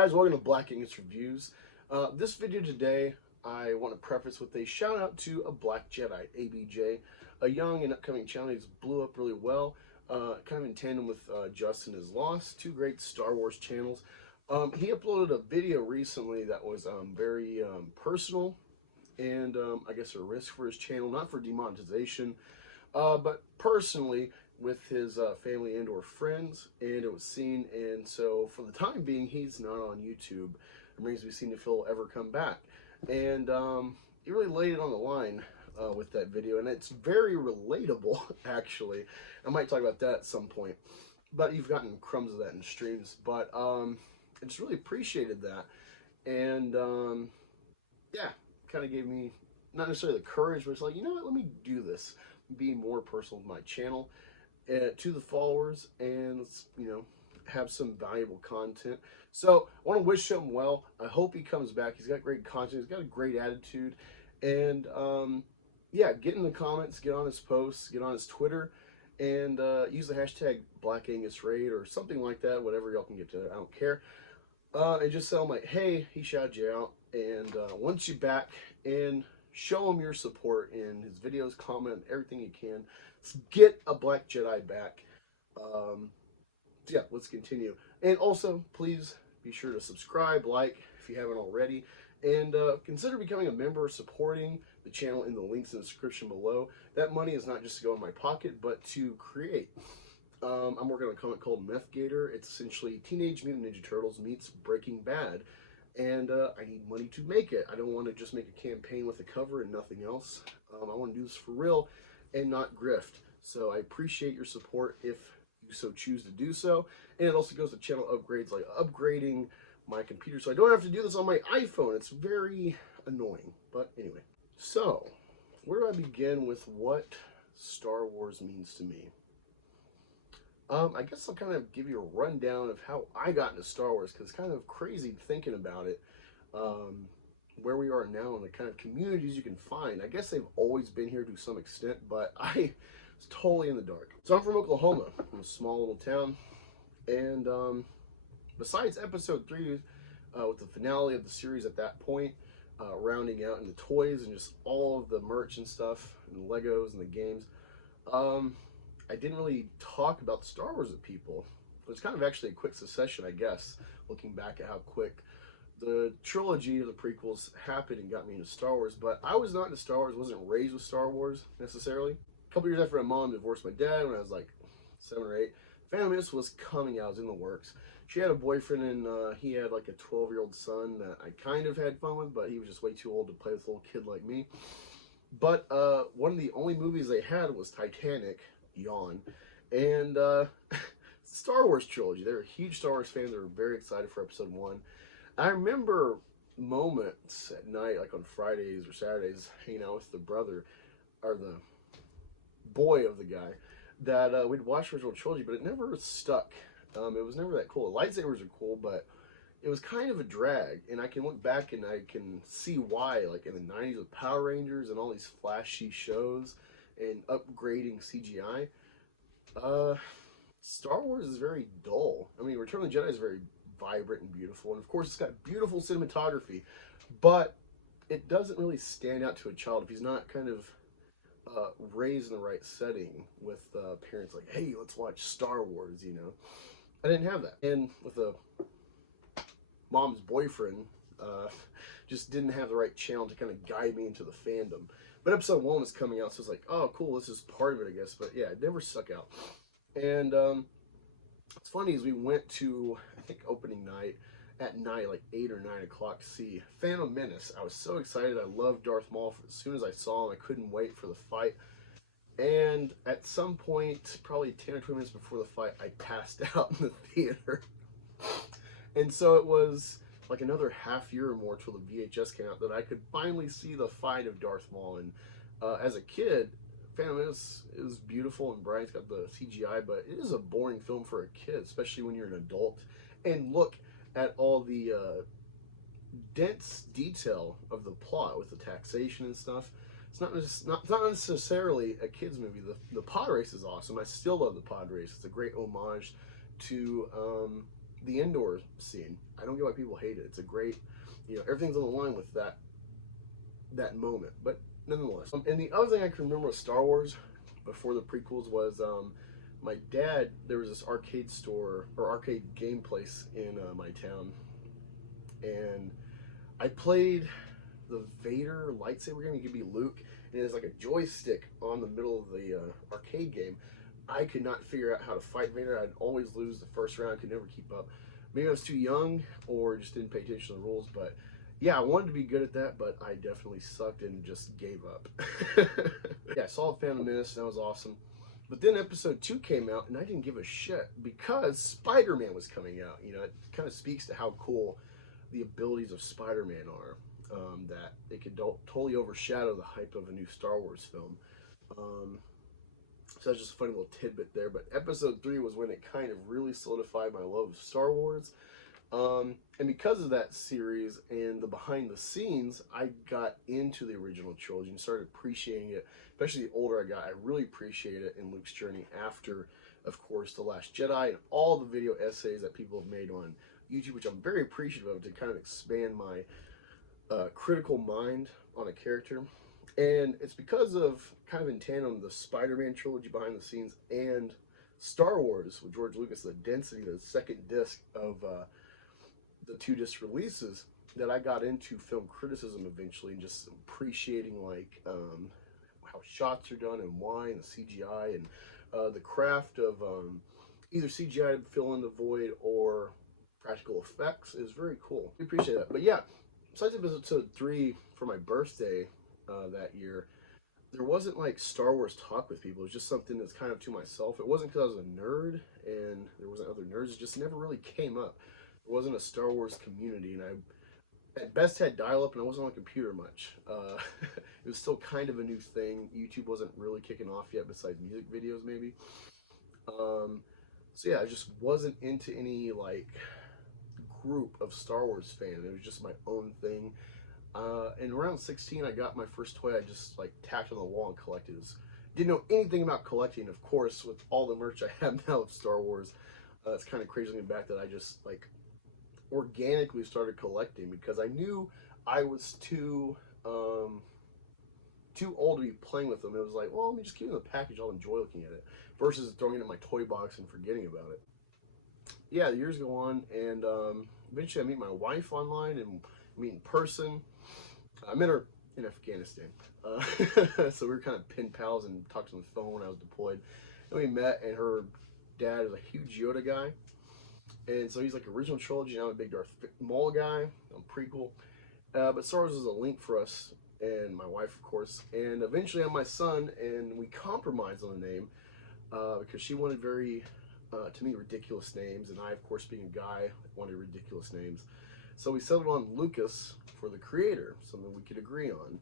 guys, welcome to Black Angus Reviews. This video today, I want to preface with a shout out to a Black Jedi, ABJ, a young and upcoming channel who's blew up really well, kind of in tandem with Justin is Lost, two great Star Wars channels. He uploaded a video recently that was very personal and I guess a risk for his channel, not for demonetization, but personally with his family and or friends, and it was seen, and so for the time being he's not on YouTube. It remains to be seen if he'll ever come back. And he really laid it on the line with that video, and it's very relatable actually. I might talk about that at some point, but you've gotten crumbs of that in streams, but I just really appreciated that. And yeah, kind of gave me not necessarily the courage, but it's like, you know what, let me do this, be more personal with my channel to the followers, and let's, you know, have some valuable content. So I want to wish him well. I hope he comes back. He's got great content, he's got a great attitude, and yeah, get in the comments, get on his posts, get on his Twitter, and use the hashtag BlackAngusRaid or something like that, whatever y'all can get to it, I don't care. And just tell him like, hey, he shouted you out, and wants you back, and show him your support in his videos, comment everything you can. Let's get a Black Jedi back. Yeah, let's continue. And also, please be sure to subscribe, like, if you haven't already, and consider becoming a member, supporting the channel in the links in the description below. That money is not just to go in my pocket, but to create. I'm working on a comic called Meth Gator. It's essentially Teenage Mutant Ninja Turtles meets Breaking Bad. And I need money to make it. I don't want to just make a campaign with a cover and nothing else. I want to do this for real and not grift. So I appreciate your support if you so choose to do so. And it also goes to channel upgrades, like upgrading my computer so I don't have to do this on my iPhone. It's very annoying. But anyway, so where do I begin with what Star Wars means to me? I guess I'll kind of give you a rundown of how I got into Star Wars, because it's kind of crazy thinking about it, where we are now and the kind of communities you can find. I guess they've always been here to some extent, but I was totally in the dark. So I'm from Oklahoma, from a small little town, and besides episode 3, with the finale of the series at that point, rounding out into toys and just all of the merch and stuff, and the Legos and the games, I didn't really talk about Star Wars with people. It was kind of actually a quick succession, I guess, looking back at how quick the trilogy of the prequels happened and got me into Star Wars. But I was not into Star Wars, wasn't raised with Star Wars necessarily. A couple years after my mom divorced my dad when I was like 7 or 8, Fandom Menace was coming out, it was in the works. She had a boyfriend, and he had like a 12-year-old son that I kind of had fun with, but he was just way too old to play with a little kid like me. But one of the only movies they had was Titanic, yawn, and Star Wars trilogy. They were huge Star Wars fans. They were very excited for episode 1. I remember moments at night, like on Fridays or Saturdays, hanging out with the brother, or the boy of the guy, that we'd watch the original trilogy, but it never stuck. It was never that cool. The lightsabers are cool, but it was kind of a drag, and I can look back and I can see why, like in the 90s with Power Rangers and all these flashy shows and upgrading CGI, Star Wars is very dull. I mean, Return of the Jedi is very vibrant and beautiful, and of course it's got beautiful cinematography, but it doesn't really stand out to a child if he's not kind of raised in the right setting with parents like, hey, let's watch Star Wars, you know. I didn't have that, and with a mom's boyfriend, just didn't have the right channel to kind of guide me into the fandom. But episode 1 was coming out, so it's like, oh, cool, this is part of it, I guess. But yeah, it never stuck out. And what's funny is we went to, I think, opening night at night, like 8 or 9 o'clock, to see Fandom Menace. I was so excited. I loved Darth Maul. As soon as I saw him, I couldn't wait for the fight. And at some point, probably 10 or 20 minutes before the fight, I passed out in the theater. And so it was like another half year or more till the VHS came out that I could finally see the fight of Darth Maul. And as a kid, Fandom Menace is beautiful and bright. It's got the CGI, but it is a boring film for a kid, especially when you're an adult. And look at all the dense detail of the plot with the taxation and stuff. It's not necessarily a kid's movie. The pod race is awesome. I still love the pod race. It's a great homage to the indoor scene. I don't get why people hate it. It's a great, you know, everything's on the line with that moment. But nonetheless, and the other thing I can remember with Star Wars before the prequels was my dad. There was this arcade store or arcade game place in my town, and I played the Vader lightsaber game. You could be Luke, and there's like a joystick on the middle of the arcade game. I could not figure out how to fight Vader. I'd always lose the first round. I could never keep up. Maybe I was too young or just didn't pay attention to the rules, but yeah, I wanted to be good at that, but I definitely sucked and just gave up. Yeah, I saw Fandom Menace, and that was awesome. But then episode 2 came out, and I didn't give a shit because Spider-Man was coming out. You know, it kind of speaks to how cool the abilities of Spider-Man are, that it could totally overshadow the hype of a new Star Wars film. So that's just a funny little tidbit there. But episode 3 was when it kind of really solidified my love of Star Wars. And because of that series and the behind the scenes, I got into the original trilogy and started appreciating it. Especially the older I got, I really appreciated it in Luke's journey after, of course, The Last Jedi and all the video essays that people have made on YouTube, which I'm very appreciative of to kind of expand my critical mind on a character. And it's because of kind of in tandem the Spider-Man trilogy behind the scenes and Star Wars with George Lucas, the density, the second disc of the 2 disc releases, that I got into film criticism eventually, and just appreciating like how shots are done and why, and the CGI and the craft of either CGI to fill in the void or practical effects is very cool. I appreciate that. But yeah, besides episode 3 for my birthday that year, there wasn't like Star Wars talk with people. It was just something that's kind of to myself. It wasn't because I was a nerd and there wasn't other nerds. It just never really came up. It wasn't a Star Wars community, and I at best had dial-up, and I wasn't on a computer much. It was still kind of a new thing. YouTube wasn't really kicking off yet, besides music videos maybe. So yeah, I just wasn't into any like group of Star Wars fans. It was just my own thing. And around 16, I got my first toy. I just like tacked on the wall and collected. Didn't know anything about collecting. Of course, with all the merch I have now of Star Wars, it's kind of crazy looking back that I just like organically started collecting because I knew I was too old to be playing with them. It was like, well, let me just keep it in the package. I'll enjoy looking at it versus throwing it in my toy box and forgetting about it. Yeah, the years go on, and eventually I meet my wife online and meet in person. I met her in Afghanistan, so we were kind of pen pals and talked on the phone when I was deployed. And we met, and her dad is a huge Yoda guy, and so he's like original trilogy, and I'm a big Darth Maul guy. I'm prequel, but Star Wars was a link for us and my wife, of course. And eventually, I'm my son, and we compromised on the name because she wanted very, to me, ridiculous names, and I, of course, being a guy, wanted ridiculous names. So we settled on Lucas for the creator, something we could agree on.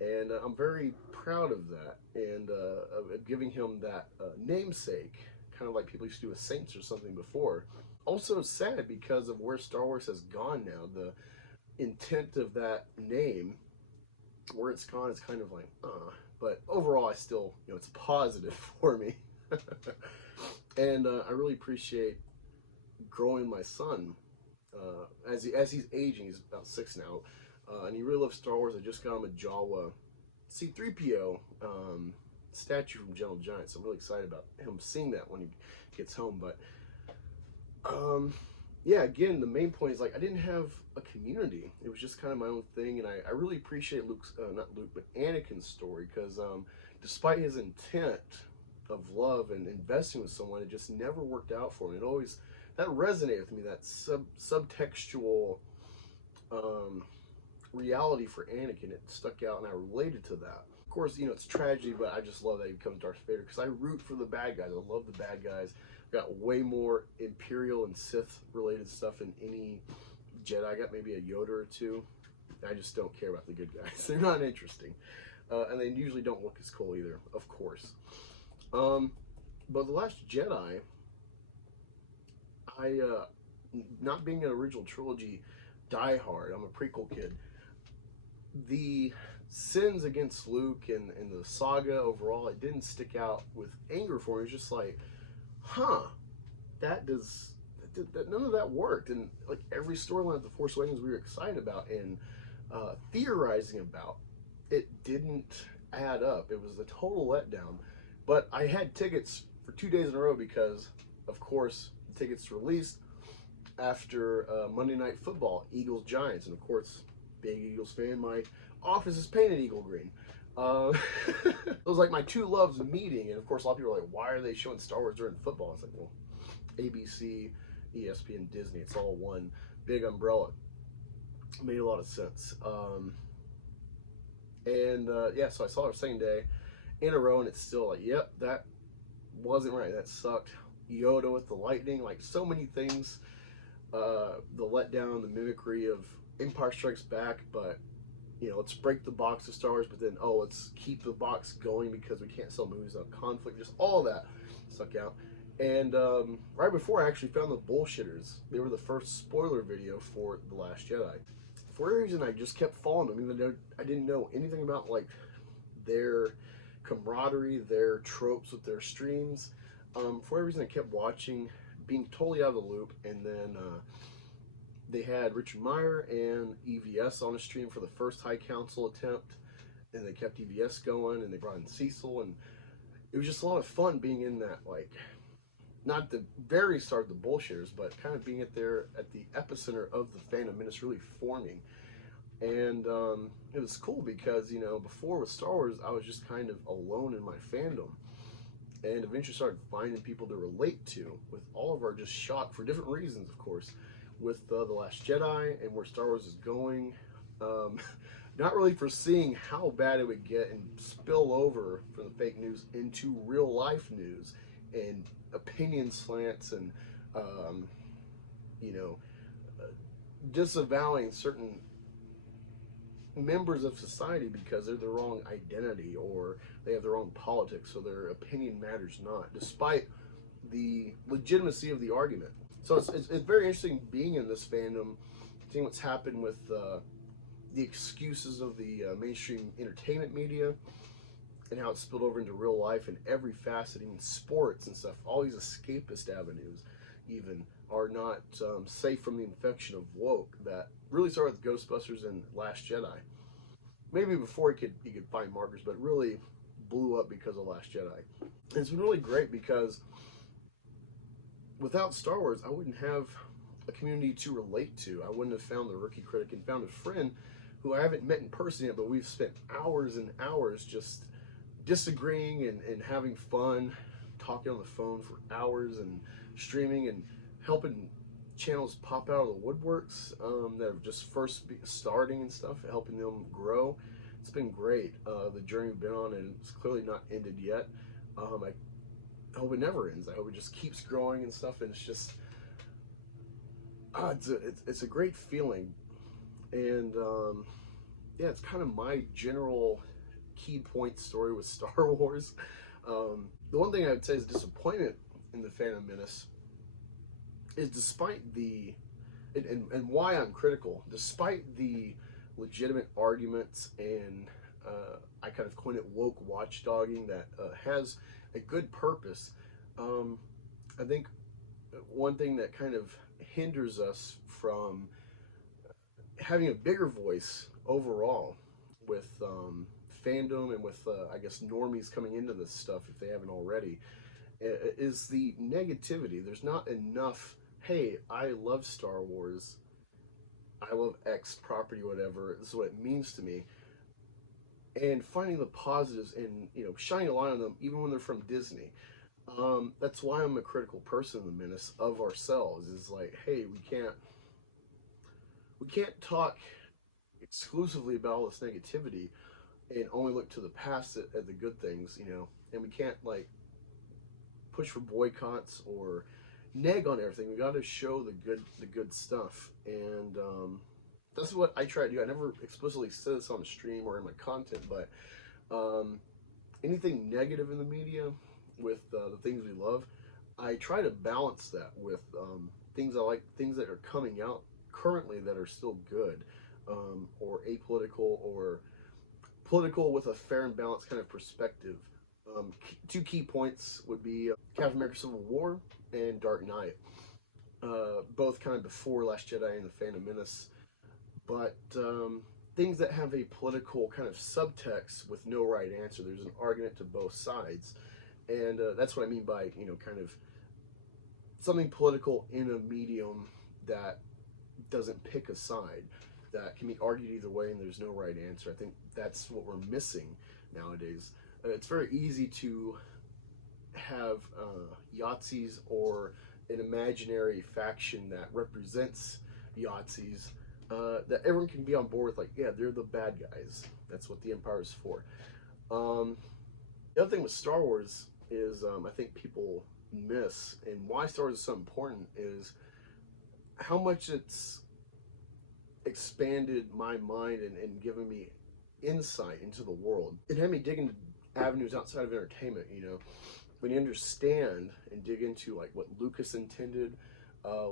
And I'm very proud of that, and of giving him that namesake, kind of like people used to do with Saints or something before. Also sad because of where Star Wars has gone now. The intent of that name, where it's gone, is kind of like, but overall I still, you know, it's a positive for me. And I really appreciate growing my son. As he's aging, he's about 6 now, and he really loves Star Wars. I just got him a Jawa C-3PO statue from Gentle Giant, so I'm really excited about him seeing that when he gets home. But yeah, again, the main point is like I didn't have a community. It was just kind of my own thing, and I really appreciate Luke's, not Luke, but Anakin's story, because despite his intent of love and investing with someone, it just never worked out for him. It always, that resonated with me, that subtextual reality for Anakin. It stuck out, and I related to that. Of course, you know, it's tragedy, but I just love that he becomes Darth Vader, because I root for the bad guys. I love the bad guys. Got way more Imperial and Sith related stuff than any Jedi. I got maybe a Yoda or two. I just don't care about the good guys. They're not interesting. And they usually don't look as cool either, of course. But The Last Jedi, not being an original trilogy diehard, I'm a prequel kid. The sins against Luke and the saga overall, it didn't stick out with anger for me. It was just like, huh, that none of that worked. And like every storyline of The Force Awakens we were excited about and theorizing about, it didn't add up. It was a total letdown. But I had tickets for 2 days in a row because, of course, the tickets released after Monday Night Football, Eagles Giants, and of course, being an Eagles fan, my office is painted eagle green. It was like my two loves meeting, and of course, a lot of people are like, "Why are they showing Star Wars during football?" It's like, well, ABC, ESPN, Disney, it's all one big umbrella. It made a lot of sense. Yeah, so I saw it second day in a row, and it's still like, yep, that wasn't right. That sucked. Yoda with the lightning, like so many things. The letdown, the mimicry of Empire Strikes Back, but let's break the box of Star Wars, but then let's keep the box going because we can't sell movies without conflict. Just all that stuck out. And right before I actually found the bullshitters, they were the first spoiler video for The Last Jedi. For a reason, I just kept following them, even though I didn't know anything about like their camaraderie, their tropes with their streams. For a reason, I kept watching, being totally out of the loop, and then they had Richard Meyer and EVS on a stream for the first High Council attempt, and they kept EVS going, and they brought in Cecil, and it was just a lot of fun being in that, like, not the very start of the bullshitters, but kind of being at the epicenter of the Fandom Menace really forming. And it was cool because, before with Star Wars, I was just kind of alone in my fandom. And eventually started finding people to relate to with all of our just shock for different reasons, of course, with The Last Jedi and where Star Wars is going. Not really foreseeing how bad it would get and spill over from the fake news into real life news and opinion slants and, disavowing certain members of society because they're the wrong identity or they have their own politics, so their opinion matters not, despite the legitimacy of the argument. So it's very interesting being in this fandom, seeing what's happened with the excuses of the mainstream entertainment media and how it's spilled over into real life in every facet, even sports and stuff. All these escapist avenues even are not safe from the infection of woke that really started with Ghostbusters and Last Jedi. Maybe before he could find markers, but it really blew up because of Last Jedi. And it's been really great because without Star Wars, I wouldn't have a community to relate to. I wouldn't have found the Rookie Critic and found a friend who I haven't met in person yet, but we've spent hours and hours just disagreeing and having fun, talking on the phone for hours and streaming and helping channels pop out of the woodworks that are just first starting and stuff, helping them grow. It's been great, the journey we've been on, and it's clearly not ended yet. I hope it never ends. I hope it just keeps growing and stuff, and it's just it's a great feeling. And yeah, it's kind of my general key point story with Star Wars. The one thing I would say is disappointment in the Phantom Menace is despite the and why I'm critical, despite the legitimate arguments and I kind of coin it woke watchdogging that has a good purpose. I think one thing that kind of hinders us from having a bigger voice overall with fandom and with I guess normies coming into this stuff if they haven't already is the negativity. There's not enough, hey, I love Star Wars, I love X property, whatever, this is what it means to me, and finding the positives and shining a light on them even when they're from Disney. That's why I'm a critical person in the Menace of ourselves, is like, hey, we can't talk exclusively about all this negativity and only look to the past at the good things, and we can't like push for boycotts or neg on everything. We got to show the good stuff, and that's what I try to do. I never explicitly said this on the stream or in my content, but anything negative in the media with the things we love, I try to balance that with things I like, things that are coming out currently that are still good, or apolitical or political with a fair and balanced kind of perspective. Two key points would be Captain America Civil War and Dark Knight. both kind of before Last Jedi and the Phantom Menace, but things that have a political kind of subtext with no right answer. There's an argument to both sides, and that's what I mean by, you know, kind of something political in a medium that doesn't pick a side, that can be argued either way and there's no right answer. I think that's what we're missing nowadays. It's very easy to have Yahtzees or an imaginary faction that represents Yahtzees that everyone can be on board with, like, yeah, they're the bad guys. That's what the Empire is for. The other thing with Star Wars is I think people miss, and why Star Wars is so important, is how much it's expanded my mind and given me insight into the world. It had me dig into avenues outside of entertainment, you know. When you understand and dig into like what Lucas intended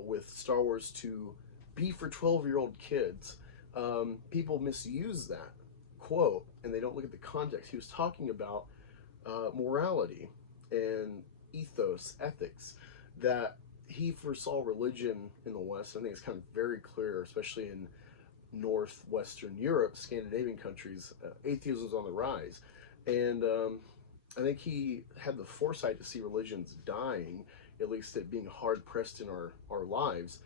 with Star Wars to be for 12-year-old kids, people misuse that quote and they don't look at the context. He was talking about morality and ethos, ethics, that he foresaw religion in the West. I think it's kind of very clear, especially in northwestern Europe, Scandinavian countries, atheism is on the rise. And I think he had the foresight to see religions dying, at least it being hard pressed in our lives.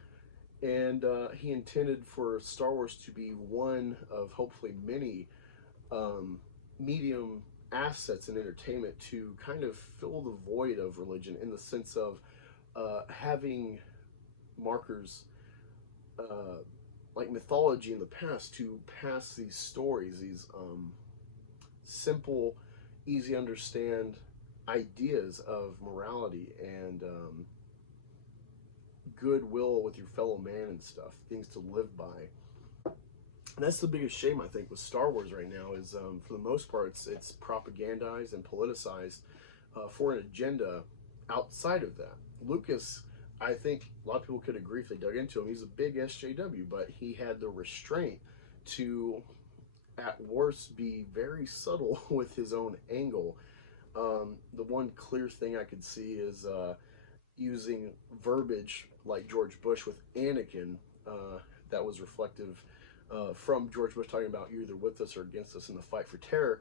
And he intended for Star Wars to be one of hopefully many medium assets in entertainment to kind of fill the void of religion, in the sense of having markers like mythology in the past to pass these stories, these simple, easy to understand ideas of morality and goodwill with your fellow man and stuff, things to live by. And that's the biggest shame, I think, with Star Wars right now, is for the most part it's propagandized and politicized for an agenda outside of that. Lucas, I think a lot of people could agree if they dug into him, he's a big SJW, but he had the restraint to, at worst, be very subtle with his own angle. The one clear thing I could see is using verbiage like George Bush with Anakin, that was reflective from George Bush talking about you're either with us or against us in the fight for terror,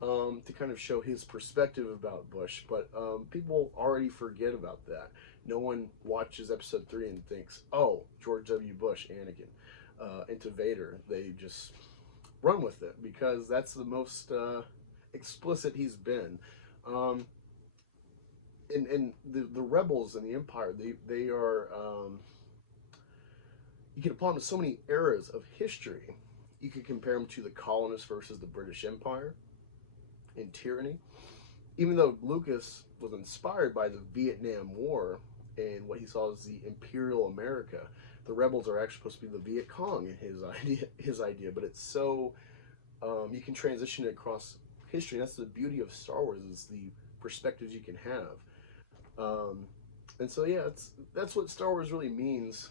to kind of show his perspective about Bush. But people already forget about that. No one watches episode 3 and thinks, oh, George W. Bush, Anakin, into Vader. They just run with it because that's the most explicit he's been. And the rebels and the Empire, they are, you can apply them to so many eras of history. You could compare them to the colonists versus the British Empire in tyranny. Even though Lucas was inspired by the Vietnam War and what he saw as the Imperial America, the rebels are actually supposed to be the Viet Cong in his idea. But it's so, you can transition it across history. And that's the beauty of Star Wars, is the perspectives you can have. And so yeah, that's what Star Wars really means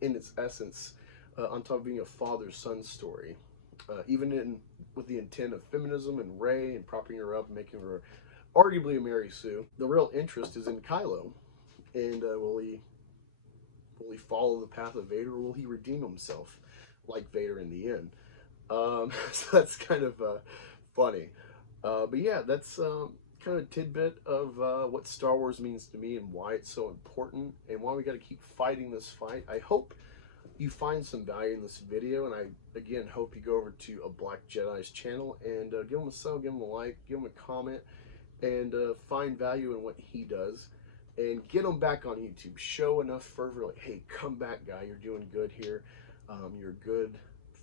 in its essence, on top of being a father-son story. Even with the intent of feminism and Rey and propping her up and making her arguably a Mary Sue, the real interest is in Kylo. And will he follow the path of Vader, or will he redeem himself like Vader in the end? So that's kind of funny. But yeah, that's kind of a tidbit of what Star Wars means to me and why it's so important and why we got to keep fighting this fight. I hope you find some value in this video, and I again hope you go over to a Black Jedi's channel and give him a sub, give him a like, give him a comment, and find value in what he does, and get him back on YouTube. Show enough fervor, like, hey, come back, guy, you're doing good here. You're a good,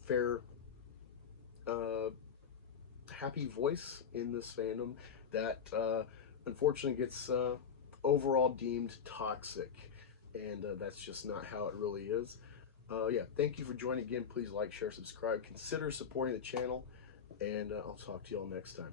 fair, happy voice in this fandom that unfortunately gets overall deemed toxic, and that's just not how it really is. Yeah, thank you for joining again. Please like, share, subscribe, consider supporting the channel, and I'll talk to you all next time.